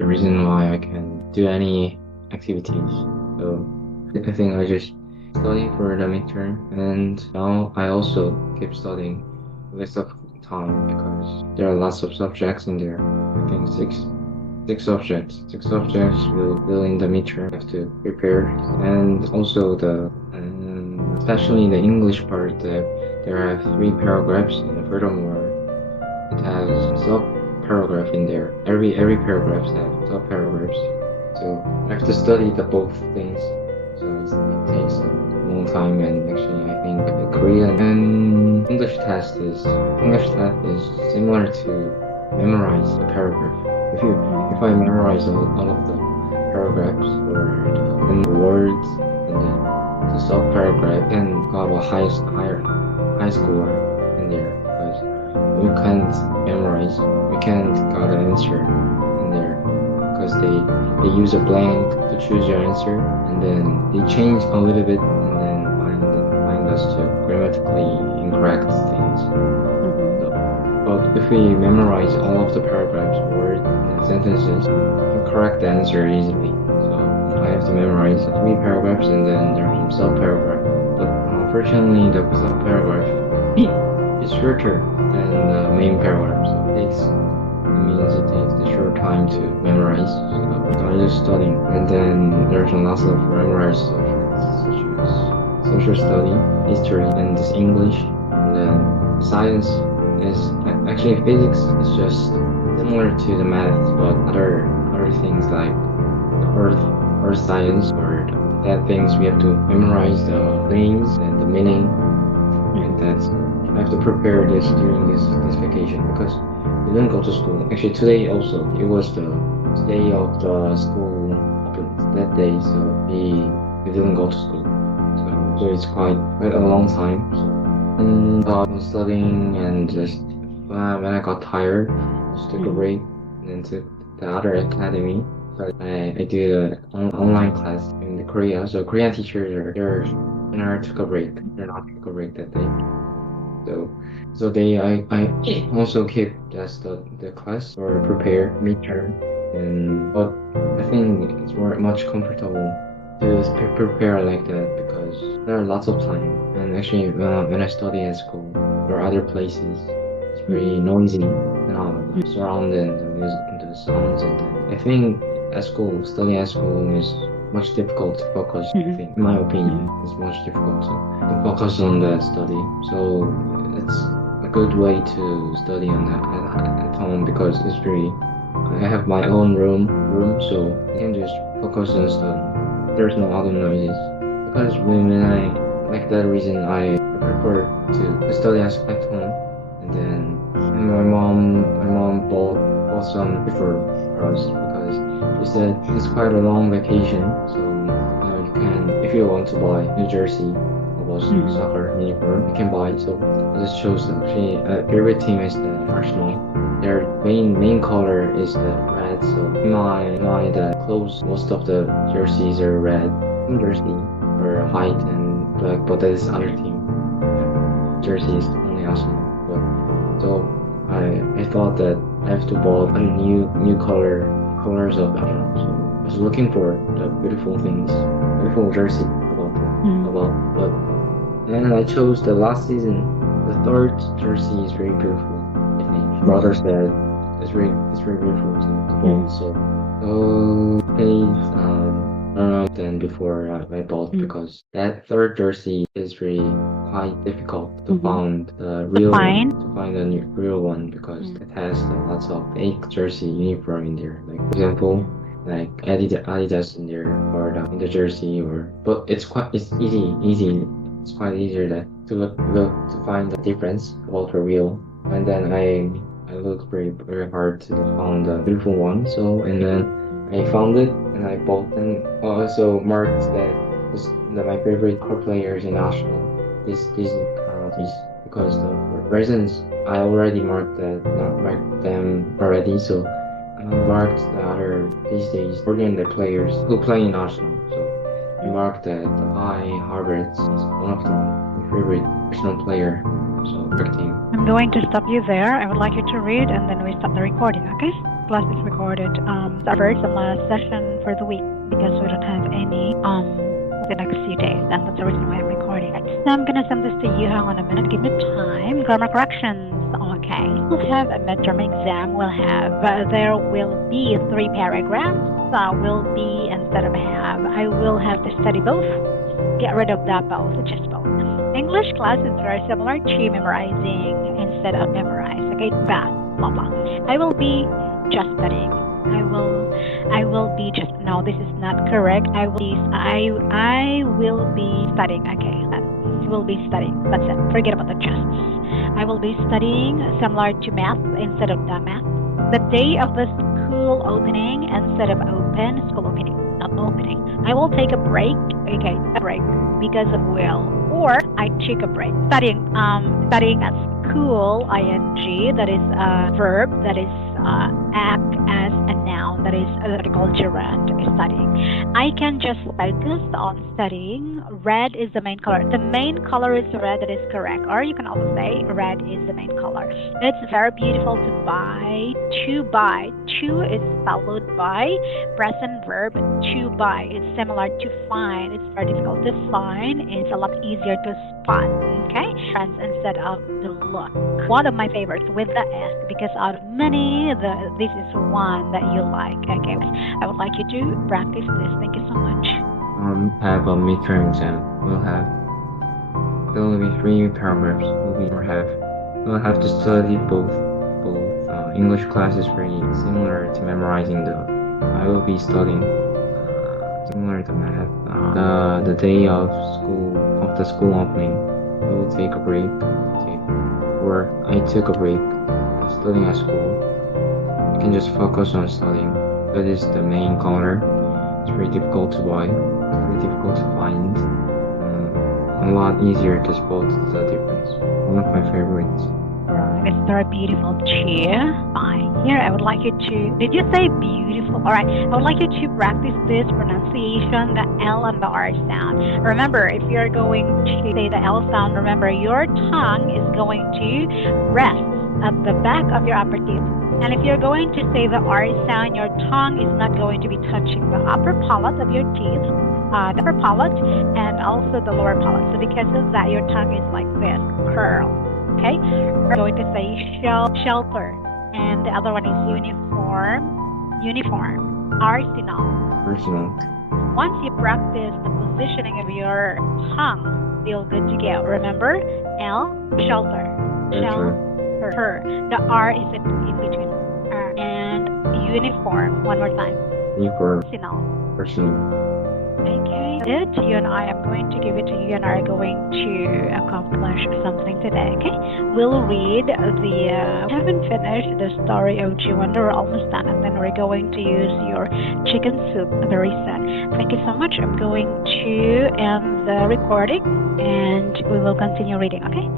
the reason why I can do any activities. So I think I just study for the midterm, and now I also keep studying less of time because there are lots of subjects in there. I think six subjects will in the midterm have to prepare, and also especially the English part, there are three paragraphs, and furthermore it has sub paragraph in there. Every paragraph has sub paragraphs, so I have to study the both things. So it takes a long time, and actually I think the Korean and English test is similar to memorize the paragraph. If I memorize all of the paragraphs or the words and then the sub paragraph, and got a high score in there because we can't memorize, we can't got an answer in there because they use a blank to choose your answer, and then they change a little bit and then find us to grammatically incorrect things. So, but if we memorize all of the paragraphs, words, and sentences, we correct the answer easily. So I have to memorize three paragraphs, and then there's some sub-paragraph. But unfortunately, the sub-paragraph is shorter than the main paragraph. So it takes a short time to memorize. So I'm just studying, and then there's lots of memorized subjects such as social study, history, and this English, and then science is actually physics is just similar to the math, but other things like earth science or that things we have to memorize the names and the meaning, and that's I have to prepare this during this vacation because we didn't go to school. Actually today also it was the day of the school opened that day, so we didn't go to school. So it's quite a long time. So I was studying, and just when I got tired, just took a break and then took the other academy. So I did an online class in Korea. So Korean teachers I took a break. They're not took a break that day. So I also keep the class or prepare midterm, but I think it's much comfortable to prepare like that because there are lots of time. And actually when I study at school or other places, it's very noisy and surrounded the music, the sounds, and I think studying at school is much difficult to focus. I think, in my opinion, it's much difficult to focus on the study. So it's a good way to study at home because it's very. I have my own room, so I can just focus on studying. There's no other noises because when I like that reason I prefer to study at home, and then my mom bought some for us because she said it's quite a long vacation, so you can, if you want to buy New Jersey or soccer uniform, you can buy. So I just chose them. Favorite team is the Arsenal. Their main color is the red. So the clothes, most of the jerseys are red. Some jersey are white and black, but that is other team. Jersey is only Arsenal. So I thought that I have to buy a new colors of Arsenal. So I was looking for the beautiful jersey but and I chose the last season. The third jersey is very beautiful. I think brother said it's very beautiful to bought. So than before I bought because that third jersey is really quite difficult to find the real one, to find a real one because it has lots of fake jersey uniform in there. Like for example, like Adidas in there or in the jersey, but it's easy. It's quite easier to look to find the difference about the real. And then I looked very hard to find the beautiful one. So and then I found it and I bought them. I also marked that my favorite core players in Arsenal. These because the reasons I already marked them already. So I marked the other these days the players who play in Arsenal. So I marked that I Harvard is one of them. my favorite professional player. So, team. I'm going to stop you there. I would like you to read and then we stop the recording, okay? Class is recorded. The first and last session for the week because we don't have any the next few days, and that's the reason why I'm recording it. Now I'm gonna send this to you. Hang on a minute, give me time. Grammar corrections. Okay. We'll have a midterm exam. There will be 3 paragraphs. Will be instead of have. I will have to study both. Get rid of that both, just both. English class is very similar to memorizing instead of memorize. Okay, blah blah. I will be just studying. I will be just, no, this is not correct. I will be studying. Okay, I will be studying. That's it. Forget about the justs. I will be studying similar to math instead of the math. The day of the school opening instead of open, school opening, not opening. I will take a break. Okay, a break because of will. Or I took a break. Studying at school, ing, that is a verb, that is act as a noun, that is called gerund, studying. I can just focus on studying. Red is the main color. The main color is red, that is correct. Or you can also say red is the main color. It's very beautiful to buy. To buy. To is followed by present verb to buy. It's similar to find. It's very difficult to find. It's a lot easier to spot. Okay? Friends instead of the look. One of my favorites with the S, because out of many, this is one that you like. Okay? I would like you to practice this. Thank you so much. Have a midterm exam. There will be 3 paragraphs. We'll have to study both. English class is pretty similar to memorizing I will be studying similar to math. The day of the school opening, we will take a break. Or I took a break studying at school. You can just focus on studying. That is the main color. It's very difficult to buy. It's very difficult to find. A lot easier to spot the difference. One of my favorites. It's very beautiful too. Fine. Here, I would like you to. Did you say beautiful? All right. I would like you to practice this pronunciation, the L and the R sound. Remember, if you're going to say the L sound, remember your tongue is going to rest at the back of your upper teeth. And if you're going to say the R sound, your tongue is not going to be touching the upper palate of your teeth, the upper palate, and also the lower palate. So because of that, your tongue is like this, curl. Okay? We're going to say shelter. And the other one is uniform. Arsenal. Once you practice the positioning of your tongue, feel good to go. Remember? L, shelter. Shelter. The R is in between. And uniform. One more time. Uniform. Arsenal. Okay, you and I am going to give it to you and are going to accomplish something today, okay? We'll read haven't finished the story of G1, we're almost done, and then we're going to use your chicken soup very soon. Thank you so much. I'm going to end the recording and we will continue reading, okay?